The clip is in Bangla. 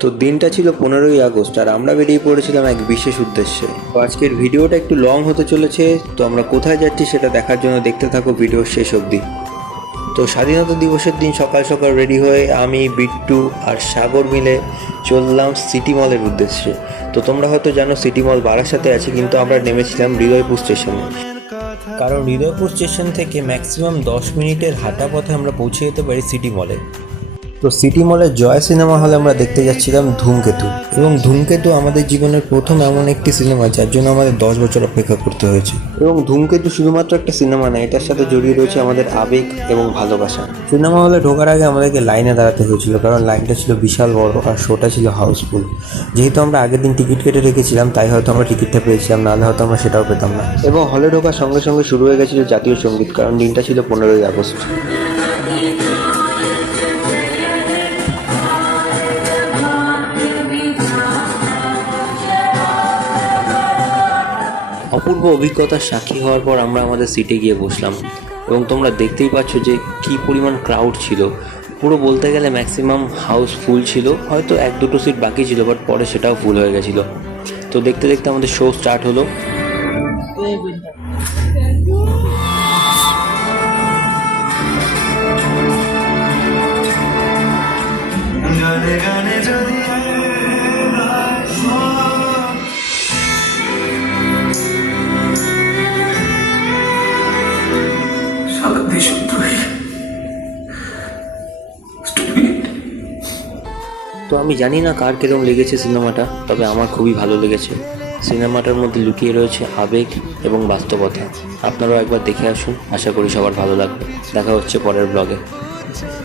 তো দিনটা ছিল 15ই আগস্ট আর আমরা বেরিয়ে পড়েছিলাম এক বিশেষ উদ্দেশ্যে। তো আজকের ভিডিওটা একটু লং হতে চলেছে, তো আমরা কোথায় যাচ্ছি সেটা দেখার জন্য দেখতে থাকো ভিডিওর শেষ অবধি। তো স্বাধীনতা দিবসের দিন সকাল সকাল রেডি হয়ে আমি, বিট্টু আর সাগর মিলে চললাম সিটি মলের উদ্দেশ্যে। তো তোমরা হয়তো জানো সিটি মল বারাসাতে আছে, কিন্তু আমরা নেমেছিলাম হৃদয়পুর স্টেশনে, কারণ হৃদয়পুর স্টেশন থেকে ম্যাক্সিমাম 10 মিনিটের হাঁটা পথে আমরা পৌঁছে যেতে পারি সিটি মলে। তো সিটি মলের জয় সিনেমা হলে আমরা দেখতে যাচ্ছিলাম ধূমকেতু, এবং ধূমকেতু আমাদের জীবনের প্রথম এমন একটি সিনেমা যার জন্য আমাদের 10 বছর অপেক্ষা করতে হয়েছে। এবং ধূমকেতু শুধুমাত্র একটা সিনেমা নয়, এটার সাথে জড়িয়ে রয়েছে আমাদের আবেগ এবং ভালোবাসা। সিনেমা হলে ঢোকার আগে আমাদেরকে লাইনে দাঁড়াতে হয়েছিল, কারণ লাইনটা ছিল বিশাল বড় আর শোটা ছিল হাউসফুল। যেহেতু আমরা আগের দিন টিকিট কেটে রেখেছিলাম, তাই হয়তো আমরা টিকিটটা পেয়েছিলাম, নাহলে হয়তো আমরা সেটাও পেতাম না। এবং হলে ঢোকার সঙ্গে সঙ্গে শুরু হয়ে গেছিল জাতীয় সঙ্গীত, কারণ দিনটা ছিল 15ই আগস্ট। অপূর্ব অভিজ্ঞতার সাক্ষী হওয়ার পর আমরা আমাদের সিটে গিয়ে বসলাম, এবং তোমরা দেখতেই পাচ্ছ যে কী পরিমাণ ক্রাউড ছিল। পুরো বলতে গেলে ম্যাক্সিমাম হাউস ফুল ছিল, হয়তো 1-2 সিট বাকি ছিল, বাট পরে সেটাও ফুল হয়ে গেছিলো। তো দেখতে দেখতে আমাদের শো স্টার্ট হলো। তো আমি জানি না কার কিরকম লেগেছে সিনেমাটা, তবে আমার খুবই ভালো লেগেছে। সিনেমাটার মধ্যে লুকিয়ে রয়েছে আবেগ এবং বাস্তবতা। আপনারাও একবার দেখে আসুন, আশা করি সবার ভালো লাগবে। দেখা হচ্ছে পরের ব্লগে।